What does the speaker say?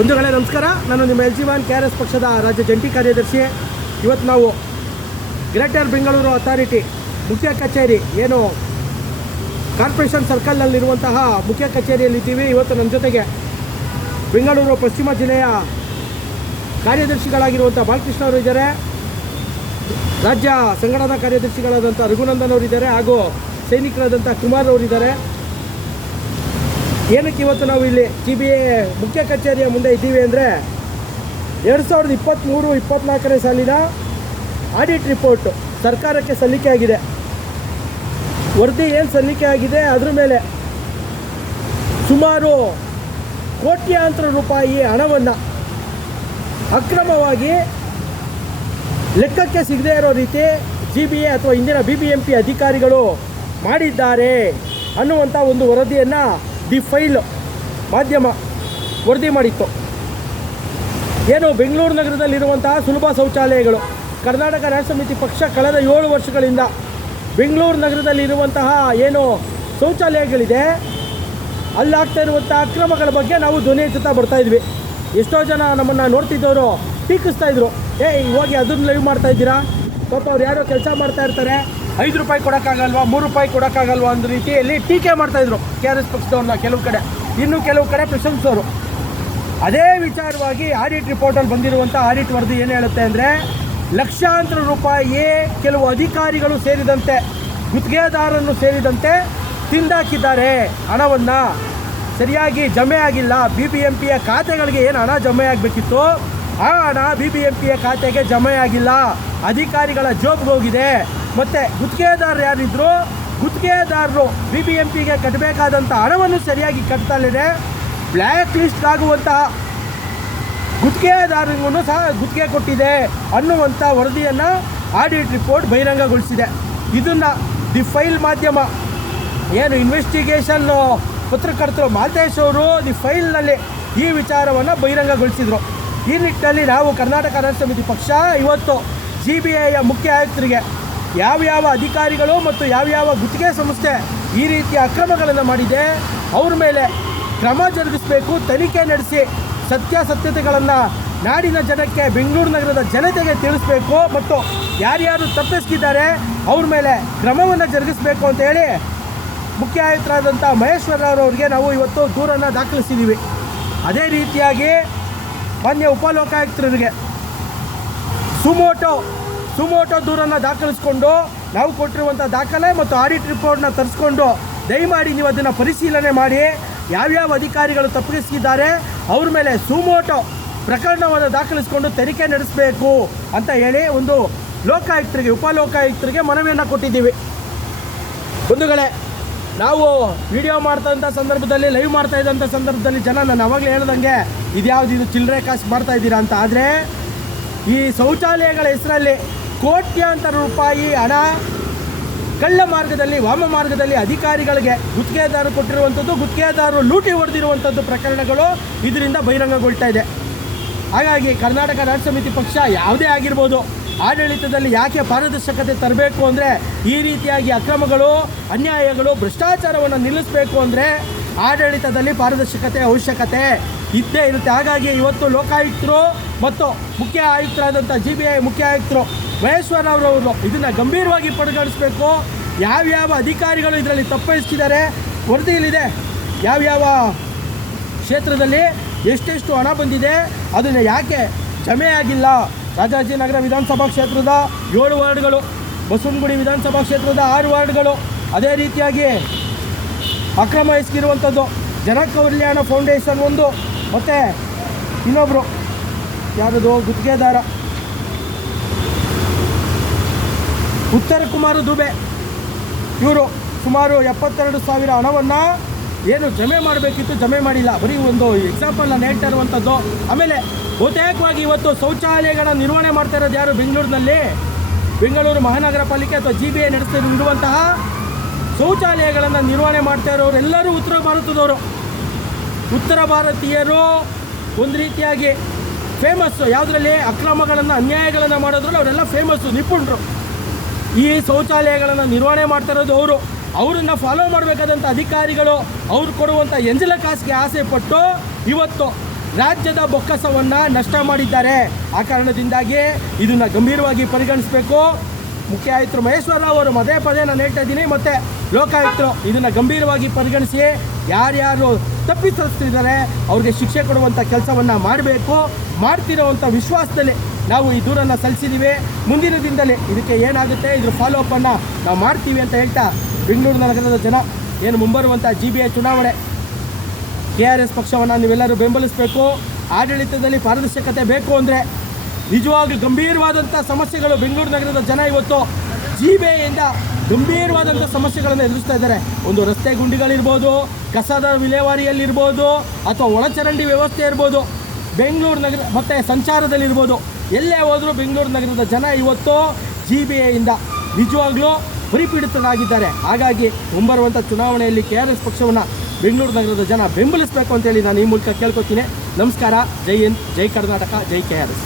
ಬಂಧುಗಳೇ ನಮಸ್ಕಾರ. ನಾನು ನಿಮ್ಮ ಎಲ್ KRS ಪಕ್ಷದ ರಾಜ್ಯ ಜಂಟಿ ಕಾರ್ಯದರ್ಶಿ. ಇವತ್ತು ನಾವು ಗ್ರೇಟರ್ ಬೆಂಗಳೂರು ಅಥಾರಿಟಿ ಮುಖ್ಯ ಕಚೇರಿ ಏನು ಕಾರ್ಪೊರೇಷನ್ ಸರ್ಕಲ್ನಲ್ಲಿರುವಂತಹ ಮುಖ್ಯ ಕಚೇರಿಯಲ್ಲಿದ್ದೀವಿ. ಇವತ್ತು ನನ್ನ ಜೊತೆಗೆ ಬೆಂಗಳೂರು ಪಶ್ಚಿಮ ಜಿಲ್ಲೆಯ ಕಾರ್ಯದರ್ಶಿಗಳಾಗಿರುವಂಥ ಬಾಲಕೃಷ್ಣ ಅವರು ಇದ್ದಾರೆ, ರಾಜ್ಯ ಸಂಘಟನಾ ಕಾರ್ಯದರ್ಶಿಗಳಾದಂಥ ರಘುನಂದನ್ ಅವರಿದ್ದಾರೆ, ಹಾಗೂ ಸೈನಿಕರಾದಂಥ ಕುಮಾರ್ ಅವರಿದ್ದಾರೆ. ಏನಕ್ಕೆ ಇವತ್ತು ನಾವು ಇಲ್ಲಿ CBI ಮುಖ್ಯ ಕಚೇರಿಯ ಮುಂದೆ ಇದ್ದೀವಿ ಅಂದರೆ 2023-24ನೇ ಸಾಲಿನ ಆಡಿಟ್ ರಿಪೋರ್ಟ್ ಸರ್ಕಾರಕ್ಕೆ ಸಲ್ಲಿಕೆ ಆಗಿದೆ. ವರದಿ ಏನು ಸಲ್ಲಿಕೆ ಆಗಿದೆ ಅದರ ಮೇಲೆ ಸುಮಾರು ಕೋಟ್ಯಾಂತರ ರೂಪಾಯಿ ಹಣವನ್ನು ಅಕ್ರಮವಾಗಿ ಲೆಕ್ಕಕ್ಕೆ ಸಿಗದೇ ಇರೋ ರೀತಿ CBI ಅಥವಾ ಇಂದಿನ BBMP ಅಧಿಕಾರಿಗಳು ಮಾಡಿದ್ದಾರೆ ಅನ್ನುವಂಥ ಒಂದು ವರದಿಯನ್ನು ದಿ ಫೈಲ್ ಮಾಧ್ಯಮ ವರದಿ ಮಾಡಿತ್ತು. ಏನು ಬೆಂಗಳೂರು ನಗರದಲ್ಲಿರುವಂತಹ ಸುಲಭ ಶೌಚಾಲಯಗಳು, ಕರ್ನಾಟಕ ರಾಷ್ಟ್ರ ಸಮಿತಿ ಪಕ್ಷ ಕಳೆದ 7 ವರ್ಷಗಳಿಂದ ಬೆಂಗಳೂರು ನಗರದಲ್ಲಿರುವಂತಹ ಏನು ಶೌಚಾಲಯಗಳಿದೆ ಅಲ್ಲಾಗ್ತಾ ಇರುವಂಥ ಅಕ್ರಮಗಳ ಬಗ್ಗೆ ನಾವು ಧ್ವನಿ ಎತ್ತುತ್ತಾ ಬರ್ತಾಯಿದ್ವಿ. ಎಷ್ಟೋ ಜನ ನಮ್ಮನ್ನು ನೋಡ್ತಿದ್ದವರು ಟೀಕಿಸ್ತಾಯಿದ್ರು, ಹೋಗಿ ಅದನ್ನು ಲೈವ್ ಮಾಡ್ತಾಯಿದ್ದೀರಾ, ಪಾಪ ಅವ್ರು ಯಾರೋ ಕೆಲಸ ಮಾಡ್ತಾ ಇರ್ತಾರೆ, 5 ರೂಪಾಯಿ ಕೊಡೋಕ್ಕಾಗಲ್ವಾ, 3 ರೂಪಾಯಿ ಕೊಡೋಕ್ಕಾಗಲ್ವಾ ಅನ್ನೋ ರೀತಿಯಲ್ಲಿ ಟೀಕೆ ಮಾಡ್ತಾಯಿದ್ರು KRS ಪಕ್ಷದವ್ರನ್ನ ಕೆಲವು ಕಡೆ, ಇನ್ನೂ ಕೆಲವು ಕಡೆ ಪ್ರಶಂಸೋರು. ಅದೇ ವಿಚಾರವಾಗಿ ಆಡಿಟ್ ರಿಪೋರ್ಟಲ್ಲಿ ಬಂದಿರುವಂಥ ಆಡಿಟ್ ವರದಿ ಏನು ಹೇಳುತ್ತೆ ಅಂದರೆ, ಲಕ್ಷಾಂತರ ರೂಪಾಯಿ ಕೆಲವು ಅಧಿಕಾರಿಗಳು ಸೇರಿದಂತೆ ಗುತ್ತಿಗೆದಾರರನ್ನು ಸೇರಿದಂತೆ ತಿಂದಾಕಿದ್ದಾರೆ. ಹಣವನ್ನು ಸರಿಯಾಗಿ ಜಮೆ ಆಗಿಲ್ಲ. BBMPಯ ಖಾತೆಗಳಿಗೆ ಏನು ಹಣ ಜಮೆ ಆಗಬೇಕಿತ್ತು ಆ ಹಣ BBMPಯ ಖಾತೆಗೆ ಜಮೆ ಆಗಿಲ್ಲ, ಅಧಿಕಾರಿಗಳ ಜೋಬ್ಗೆ ಹೋಗಿದೆ. ಮತ್ತು ಗುತ್ತಿಗೆದಾರರು ಯಾರಿದ್ರು, ಗುತ್ತಿಗೆದಾರರು BBMPಗೆ ಕಟ್ಟಬೇಕಾದಂಥ ಹಣವನ್ನು ಸರಿಯಾಗಿ ಕಟ್ತಲ್ಲದೆ ಬ್ಲ್ಯಾಕ್ ಲಿಸ್ಟ್ ಆಗುವಂತಹ ಗುತ್ತಿಗೆದಾರರಿಗೂ ಸಹ ಗುತ್ತಿಗೆ ಕೊಟ್ಟಿದೆ ಅನ್ನುವಂಥ ವರದಿಯನ್ನು ಆಡಿಟ್ ರಿಪೋರ್ಟ್ ಬಹಿರಂಗಗೊಳಿಸಿದೆ. ಇದನ್ನು ದಿ ಫೈಲ್ ಮಾಧ್ಯಮ ಏನು ಇನ್ವೆಸ್ಟಿಗೇಷನ್ ಪತ್ರಕರ್ತರು ಮಾಲ್ತೇಶ್ ಅವರು ದಿ ಫೈಲ್ನಲ್ಲಿ ಈ ವಿಚಾರವನ್ನು ಬಹಿರಂಗಗೊಳಿಸಿದರು. ಈ ನಿಟ್ಟಿನಲ್ಲಿ ನಾವು ಕರ್ನಾಟಕ ರಾಷ್ಟ್ರ ಸಮಿತಿ ಪಕ್ಷ ಇವತ್ತು CBIಯ ಮುಖ್ಯ ಆಯುಕ್ತರಿಗೆ ಯಾವ್ಯಾವ ಅಧಿಕಾರಿಗಳು ಮತ್ತು ಯಾವ್ಯಾವ ಗುತ್ತಿಗೆ ಸಂಸ್ಥೆ ಈ ರೀತಿಯ ಅಕ್ರಮಗಳನ್ನು ಮಾಡಿದೆ ಅವ್ರ ಮೇಲೆ ಕ್ರಮ ಜರುಗಿಸಬೇಕು, ತನಿಖೆ ನಡೆಸಿ ಸತ್ಯಾಸತ್ಯತೆಗಳನ್ನು ನಾಡಿನ ಜನಕ್ಕೆ, ಬೆಂಗಳೂರು ನಗರದ ಜನತೆಗೆ ತಿಳಿಸಬೇಕು ಮತ್ತು ಯಾರ್ಯಾರು ತಪ್ಪಿಸ್ಕಿದ್ದಾರೆ ಅವ್ರ ಮೇಲೆ ಕ್ರಮವನ್ನು ಜರುಗಿಸಬೇಕು ಅಂತ ಹೇಳಿ ಮುಖ್ಯ ಆಯುಕ್ತರಾದಂಥ ಮಹೇಶ್ವರರವರಿಗೆ ನಾವು ಇವತ್ತು ದೂರನ್ನು ದಾಖಲಿಸಿದ್ದೀವಿ. ಅದೇ ರೀತಿಯಾಗಿ ಮಾನ್ಯ ಉಪಲೋಕಾಯುಕ್ತರಿಗೆ ಸುಮೋಟೋ ದೂರನ್ನು ದಾಖಲಿಸ್ಕೊಂಡು ನಾವು ಕೊಟ್ಟಿರುವಂಥ ದಾಖಲೆ ಮತ್ತು ಆಡಿಟ್ ರಿಪೋರ್ಟ್ನ ತರಿಸ್ಕೊಂಡು ದಯಮಾಡಿ ನೀವು ಅದನ್ನು ಪರಿಶೀಲನೆ ಮಾಡಿ ಯಾವ್ಯಾವ ಅಧಿಕಾರಿಗಳು ತಪ್ಪಿಸಿದ್ದಾರೆ ಅವ್ರ ಮೇಲೆ ಸುಮೋಟೋ ಪ್ರಕರಣವನ್ನು ದಾಖಲಿಸ್ಕೊಂಡು ತನಿಖೆ ನಡೆಸಬೇಕು ಅಂತ ಹೇಳಿ ಒಂದು ಲೋಕಾಯುಕ್ತರಿಗೆ, ಉಪಲೋಕಾಯುಕ್ತರಿಗೆ ಮನವಿಯನ್ನು ಕೊಟ್ಟಿದ್ದೀವಿ. ಬಂಧುಗಳೇ, ನಾವು ವಿಡಿಯೋ ಮಾಡ್ತಾಯಿದ್ದಂಥ ಸಂದರ್ಭದಲ್ಲಿ, ಲೈವ್ ಮಾಡ್ತಾ ಇದ್ದಂಥ ಸಂದರ್ಭದಲ್ಲಿ ಜನ ನಾನು ಅವಾಗಲೇ ಹೇಳ್ದಂಗೆ ಇದು ಚಿಲ್ಲರೆ ಕಾಸು ಮಾಡ್ತಾ ಇದ್ದೀರಾ ಅಂತ. ಆದರೆ ಈ ಶೌಚಾಲಯಗಳ ಹೆಸರಲ್ಲಿ ಕೋಟ್ಯಾಂತರ ರೂಪಾಯಿ ಹಣ ಕಳ್ಳ ಮಾರ್ಗದಲ್ಲಿ, ವಾಮ ಮಾರ್ಗದಲ್ಲಿ ಅಧಿಕಾರಿಗಳಿಗೆ ಗುತ್ತಿಗೆದಾರರು ಕೊಟ್ಟಿರುವಂಥದ್ದು, ಗುತ್ತಿಗೆದಾರರು ಲೂಟಿ ಹೊಡೆದಿರುವಂಥದ್ದು ಪ್ರಕರಣಗಳು ಇದರಿಂದ ಬಹಿರಂಗಗೊಳ್ತಾ ಇದೆ. ಹಾಗಾಗಿ ಕರ್ನಾಟಕ ರಾಷ್ಟ್ರ ಸಮಿತಿ ಪಕ್ಷ ಯಾವುದೇ ಆಗಿರ್ಬೋದು, ಆಡಳಿತದಲ್ಲಿ ಯಾಕೆ ಪಾರದರ್ಶಕತೆ ತರಬೇಕು ಅಂದರೆ, ಈ ರೀತಿಯಾಗಿ ಅಕ್ರಮಗಳು, ಅನ್ಯಾಯಗಳು, ಭ್ರಷ್ಟಾಚಾರವನ್ನು ನಿಲ್ಲಿಸಬೇಕು ಅಂದರೆ ಆಡಳಿತದಲ್ಲಿ ಪಾರದರ್ಶಕತೆ ಅವಶ್ಯಕತೆ ಇದ್ದೇ ಇರುತ್ತೆ. ಹಾಗಾಗಿ ಇವತ್ತು ಲೋಕಾಯುಕ್ತರು ಮತ್ತು ಮುಖ್ಯ ಆಯುಕ್ತರಾದಂಥ CBI ಮುಖ್ಯ ಆಯುಕ್ತರು ಮಹೇಶ್ವರರವರು ಇದನ್ನು ಗಂಭೀರವಾಗಿ ಪರಿಗಣಿಸಬೇಕು. ಯಾವ್ಯಾವ ಅಧಿಕಾರಿಗಳು ಇದರಲ್ಲಿ ತಪ್ಪಿಸಿದ್ದಾರೆ ವರದಿಯಲ್ಲಿದೆ, ಯಾವ್ಯಾವ ಕ್ಷೇತ್ರದಲ್ಲಿ ಎಷ್ಟೆಷ್ಟು ಹಣ ಬಂದಿದೆ, ಅದನ್ನು ಯಾಕೆ ಜಮೆ ಆಗಿಲ್ಲ. ರಾಜಾಜಿನಗರ ವಿಧಾನಸಭಾ ಕ್ಷೇತ್ರದ 7 ವಾರ್ಡ್ಗಳು, ಬಸವನಗುಡಿ ವಿಧಾನಸಭಾ ಕ್ಷೇತ್ರದ 6 ವಾರ್ಡ್ಗಳು, ಅದೇ ರೀತಿಯಾಗಿ ಅಕ್ರಮ ಎಸಗಿರುವಂಥದ್ದು ಜನಕಲ್ಯಾಣ ಫೌಂಡೇಶನ್ ಒಂದು, ಮತ್ತು ಇನ್ನೊಬ್ಬರು ಯಾರದು ಗುತ್ತಿಗೆದಾರ ಉತ್ತರ ಕುಮಾರ ದುಬೆ, ಇವರು ಸುಮಾರು 72,000 ಹಣವನ್ನು ಏನು ಜಮೆ ಮಾಡಬೇಕಿತ್ತು ಜಮೆ ಮಾಡಿಲ್ಲ. ಬರೀ ಒಂದು ಎಕ್ಸಾಂಪಲ್ ನಾನು ಹೇಳ್ತಾ ಇರುವಂಥದ್ದು. ಆಮೇಲೆ ಬಹುತೇಕವಾಗಿ ಇವತ್ತು ಶೌಚಾಲಯಗಳ ನಿರ್ವಹಣೆ ಮಾಡ್ತಾ ಇರೋದು ಯಾರು, ಬೆಂಗಳೂರು ಮಹಾನಗರ ಪಾಲಿಕೆ ಅಥವಾ CBI ನಡೆಸ್ತಿರುವಂತಹ ಶೌಚಾಲಯಗಳನ್ನು ನಿರ್ವಹಣೆ ಮಾಡ್ತಾ ಇರೋರು ಎಲ್ಲರೂ ಉತ್ತರ ಭಾರತದವರು. ಉತ್ತರ ಭಾರತೀಯರು ಒಂದು ರೀತಿಯಾಗಿ ಫೇಮಸ್ಸು, ಯಾವುದರಲ್ಲಿ ಅಕ್ರಮಗಳನ್ನು, ಅನ್ಯಾಯಗಳನ್ನು ಮಾಡೋದ್ರಲ್ಲಿ ಅವರೆಲ್ಲ ಫೇಮಸ್ಸು, ನಿಪುಣರು. ಈ ಶೌಚಾಲಯಗಳನ್ನು ನಿರ್ವಹಣೆ ಮಾಡ್ತಾ ಇರೋದು ಅವರು. ಅವರನ್ನು ಫಾಲೋ ಮಾಡಬೇಕಾದಂಥ ಅಧಿಕಾರಿಗಳು ಅವ್ರು ಕೊಡುವಂಥ ಎಂಜಲ ಕಾಸಿಗೆ ಆಸೆ ಪಟ್ಟು ಇವತ್ತು ರಾಜ್ಯದ ಬೊಕ್ಕಸವನ್ನು ನಷ್ಟ ಮಾಡಿದ್ದಾರೆ. ಆ ಕಾರಣದಿಂದಾಗಿ ಇದನ್ನು ಗಂಭೀರವಾಗಿ ಪರಿಗಣಿಸಬೇಕು. ಮುಖ್ಯ ಆಯುಕ್ತರು ಮಹೇಶ್ವರ ಅವರು ಪದೇ ಪದೇ ನಾನು ಹೇಳ್ತಾ ಇದ್ದೀನಿ, ಮತ್ತು ಲೋಕಾಯುಕ್ತರು ಇದನ್ನು ಗಂಭೀರವಾಗಿ ಪರಿಗಣಿಸಿ ಯಾರ್ಯಾರು ತಪ್ಪಿತಸ್ಥರಿದ್ದಾರೆ ಅವ್ರಿಗೆ ಶಿಕ್ಷೆ ಕೊಡುವಂಥ ಕೆಲಸವನ್ನು ಮಾಡಬೇಕು. ಮಾಡ್ತಿರೋವಂಥ ವಿಶ್ವಾಸದಲ್ಲಿ ನಾವು ಈ ದೂರನ್ನು ಸಲ್ಲಿಸಿದ್ದೀವಿ. ಮುಂದಿನ ದಿನದಲ್ಲಿ ಇದಕ್ಕೆ ಏನಾಗುತ್ತೆ ಇದ್ರ ಫಾಲೋಅಪ್ಪನ್ನು ನಾವು ಮಾಡ್ತೀವಿ ಅಂತ ಹೇಳ್ತಾ, ಬೆಂಗಳೂರು ನಗರದ ಜನ ಏನು ಮುಂಬರುವಂಥ GBA ಚುನಾವಣೆ KRS ಪಕ್ಷವನ್ನು ನೀವೆಲ್ಲರೂ ಬೆಂಬಲಿಸಬೇಕು. ಆಡಳಿತದಲ್ಲಿ ಪಾರದರ್ಶಕತೆ ಬೇಕು ಅಂದರೆ ನಿಜವಾಗ್ಲೂ ಗಂಭೀರವಾದಂಥ ಸಮಸ್ಯೆಗಳು ಬೆಂಗಳೂರು ನಗರದ ಜನ ಇವತ್ತು GBAಯಿಂದ ಗಂಭೀರವಾದಂಥ ಸಮಸ್ಯೆಗಳನ್ನು ಎದುರಿಸ್ತಾ ಇದ್ದಾರೆ. ಒಂದು ರಸ್ತೆ ಗುಂಡಿಗಳಿರ್ಬೋದು, ಕಸದ ವಿಲೇವಾರಿಯಲ್ಲಿರ್ಬೋದು, ಅಥವಾ ಒಳಚರಂಡಿ ವ್ಯವಸ್ಥೆ ಇರ್ಬೋದು, ಬೆಂಗಳೂರು ನಗರ ಮತ್ತು ಸಂಚಾರದಲ್ಲಿರ್ಬೋದು, ಎಲ್ಲೇ ಹೋದರೂ ಬೆಂಗಳೂರು ನಗರದ ಜನ ಇವತ್ತು GBAಯಿಂದ ನಿಜವಾಗ್ಲೂ ಪರಿಪೀಡಿತರಾಗಿದ್ದಾರೆ. ಹಾಗಾಗಿ ಮುಂಬರುವಂಥ ಚುನಾವಣೆಯಲ್ಲಿ KRS ಪಕ್ಷವನ್ನು ಬೆಂಗಳೂರು ನಗರದ ಜನ ಬೆಂಬಲಿಸಬೇಕು ಅಂತೇಳಿ ನಾನು ಈ ಮೂಲಕ ಕೇಳ್ಕೊತೀನಿ. ನಮಸ್ಕಾರ. ಜೈ ಹಿಂದ್, ಜೈ ಕರ್ನಾಟಕ, ಜೈ KRS.